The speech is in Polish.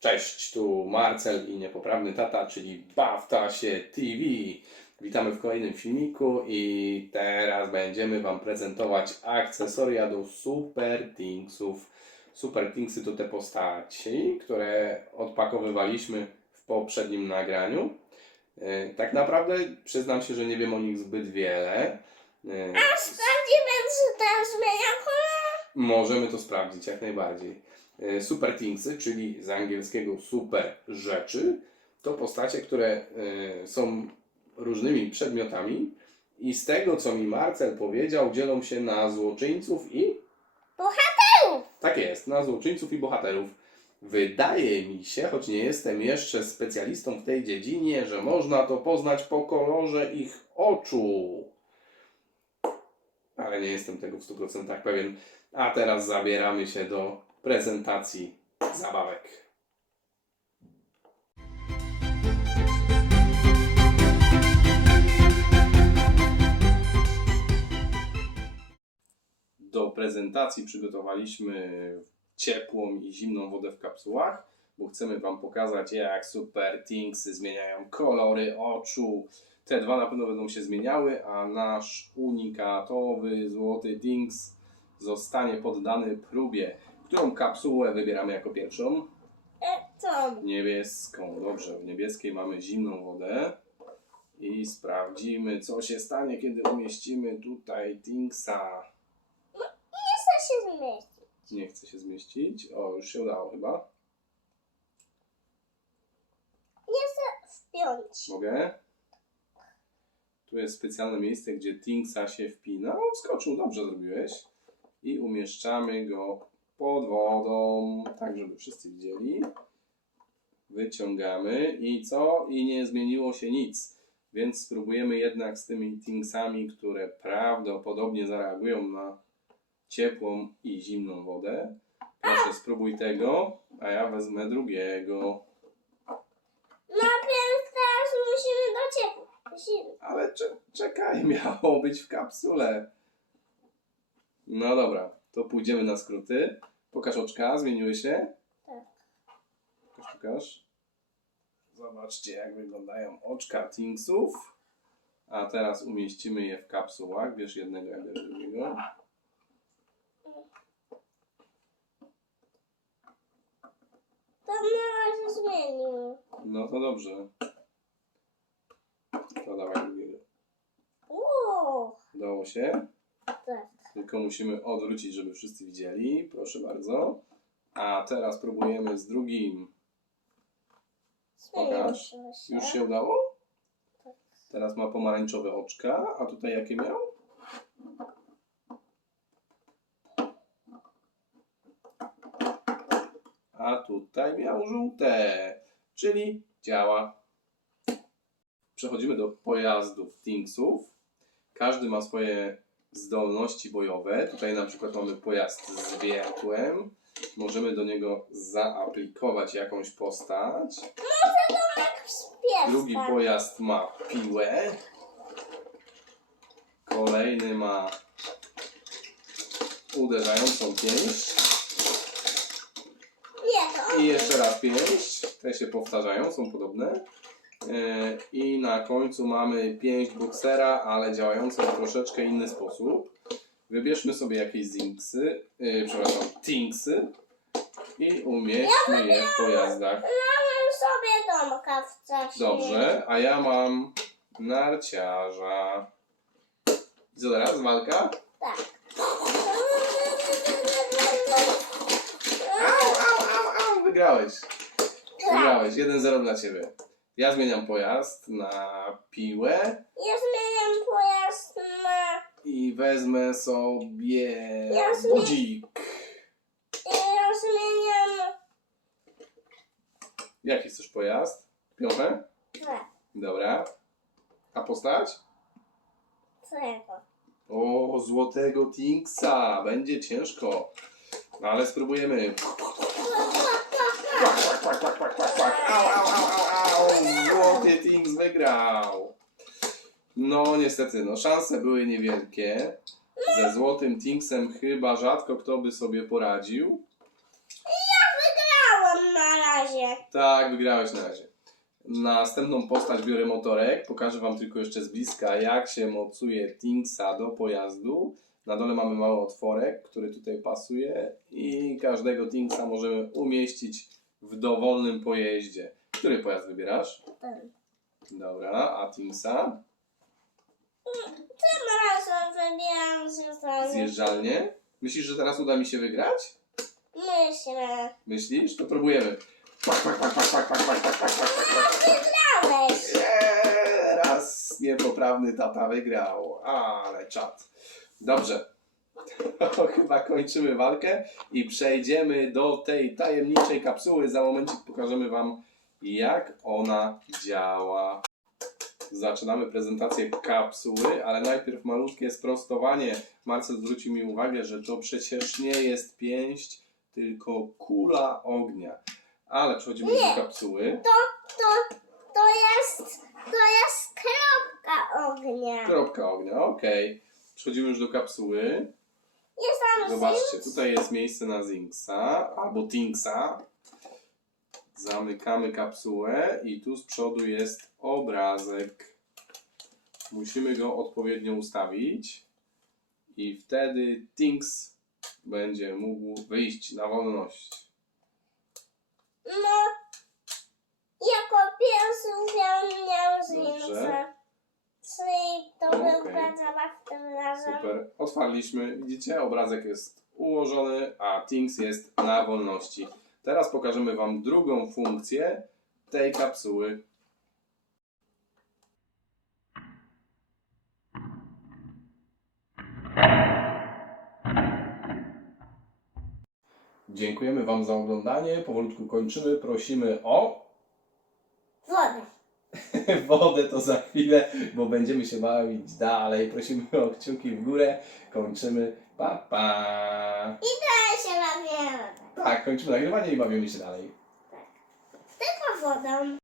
Cześć, tu Marcel i niepoprawny tata, czyli Bawta się TV. Witamy w kolejnym filmiku i teraz będziemy Wam prezentować akcesoria do Super Thingsów. Super Thingsy to te postaci, które odpakowywaliśmy w poprzednim nagraniu. E, Tak naprawdę przyznam się, że nie wiem o nich zbyt wiele. E, Sprawdzimy, czy tam zmienia kolor. Możemy to sprawdzić jak najbardziej. E, Super Thingsy, czyli z angielskiego super rzeczy, to postacie, które e, są różnymi przedmiotami i z tego, co mi Marcel powiedział, dzielą się na złoczyńców i... Bohaterów! Tak jest, na złoczyńców i bohaterów. Wydaje mi się, choć nie jestem jeszcze specjalistą w tej dziedzinie, że można to poznać po kolorze ich oczu. Ale nie jestem tego w 100% pewien. A teraz zabieramy się do prezentacji zabawek. Do prezentacji przygotowaliśmy ciepłą i zimną wodę w kapsułach, bo chcemy Wam pokazać, jak Super Thingsy zmieniają kolory oczu. Te dwa na pewno będą się zmieniały, a nasz unikatowy złoty Things zostanie poddany próbie. Którą kapsułę wybieramy jako pierwszą? E, co? Niebieską. Dobrze, w niebieskiej mamy zimną wodę. I sprawdzimy, co się stanie, kiedy umieścimy tutaj Thingsa. Nie chce się zmieścić. Nie chce się zmieścić. O, już się udało chyba. Nie chce wpiąć. Mogę? Tu jest specjalne miejsce, gdzie Thingsa się wpina. O, wskoczył, dobrze zrobiłeś. I umieszczamy go pod wodą, tak żeby wszyscy widzieli. Wyciągamy i co? I nie zmieniło się nic. Więc spróbujemy jednak z tymi Thingsami, które prawdopodobnie zareagują na ciepłą i zimną wodę. Proszę, spróbuj tego, a ja wezmę drugiego. Najpierw teraz musimy do ciepła. Musimy. Ale cze- czekaj, miało być w kapsule. No dobra, to pójdziemy na skróty. Pokaż oczka, zmieniły się? Tak. Pokaż, pokaż. Zobaczcie, jak wyglądają oczka Thingsów. A teraz umieścimy je w kapsułach. Bierz jednego, ja biorę drugiego. To na razie zmienił. No to dobrze. To dawaj Udało się? tak. Tylko musimy odwrócić, żeby wszyscy widzieli. Proszę bardzo. A teraz próbujemy z drugim. Pokaż. Już się udało? Tak. Teraz ma pomarańczowe oczka, a tutaj jakie miał? A tutaj miał żółte, czyli działa. Przechodzimy do pojazdów Thingsów. Każdy ma swoje zdolności bojowe. Tutaj na przykład mamy pojazd z wiertłem. Możemy do niego zaaplikować jakąś postać. Drugi pojazd ma piłę. Kolejny ma uderzającą pięść. I jeszcze raz pięść. Te się powtarzają, są podobne. E, I na końcu mamy pięść boksera, ale działającą w troszeczkę inny sposób. Wybierzmy sobie jakieś zinksy, e, przepraszam, tinksy i umieśćmy je w pojazdach. Mam sobie domka wcześniej. Dobrze, a ja mam narciarza. I Co teraz? Walka? Tak. Au, au, au, au, wygrałeś. Wygrałeś, 1-0 dla ciebie. Ja zmieniam pojazd na piłę Ja zmieniam pojazd na... i wezmę sobie Ja zmie- budzik. Ja zmieniam... Jaki chcesz pojazd? Piąchę? Tak, Dobra. A postać? tego. O, złotego Tinksa. Będzie ciężko. No ale spróbujemy. Au, au, au, au, au. Złoty Tinks wygrał. No niestety, no szanse były niewielkie. Ze złotym Tinksem chyba rzadko kto by sobie poradził. Wygrałam na razie. Tak, wygrałeś na razie. Następną postać biorę motorek. Pokażę Wam tylko jeszcze z bliska, jak się mocuje Tinksa do pojazdu. Na dole mamy mały otworek, który tutaj pasuje i każdego Tinksa możemy umieścić w dowolnym pojeździe. Który pojazd wybierasz? Ten. Dobra, a Tinksa? Tym razem wybieram związane. Zjeżdżalnie. Myślisz, że teraz uda mi się wygrać? Myślę. Myślisz? To próbujemy. Pak, pak, pak, pak, pak, pak, pak, pak, pak, pak, pak. Dałeś. Nie, raz niepoprawny tata wygrał, ale czad. Dobrze, to chyba kończymy walkę i przejdziemy do tej tajemniczej kapsuły. Za momencik pokażemy Wam, jak ona działa. Zaczynamy prezentację kapsuły, ale najpierw malutkie sprostowanie. Marcel zwrócił mi uwagę, że to przecież nie jest pięść, tylko kula ognia. Ale przechodzimy do kapsuły. To, to jest, to jest kropka ognia. Kropka ognia, okej. Przechodzimy już do kapsuły. Jest tam Zobaczcie, tutaj jest miejsce na Zinksa albo Tinksa. Zamykamy kapsułę i tu z przodu jest obrazek. Musimy go odpowiednio ustawić i wtedy Tinks będzie mógł wyjść na wolność. No, jako pierwszy umiał miał Dobrze. zdjęcie. Czyli to był Okej. bardzo tym razem. Super. Otwarliśmy. Widzicie, obrazek jest ułożony, a Things jest na wolności. Teraz pokażemy Wam drugą funkcję tej kapsuły. Dziękujemy Wam za oglądanie. Powolutku kończymy. Prosimy o Woda. wodę to za chwilę, bo będziemy się bawić dalej. Prosimy o kciuki w górę. Kończymy. Pa, pa. Ja się bawię. Tak, kończymy nagrywanie i bawimy się dalej. Tylko wodą.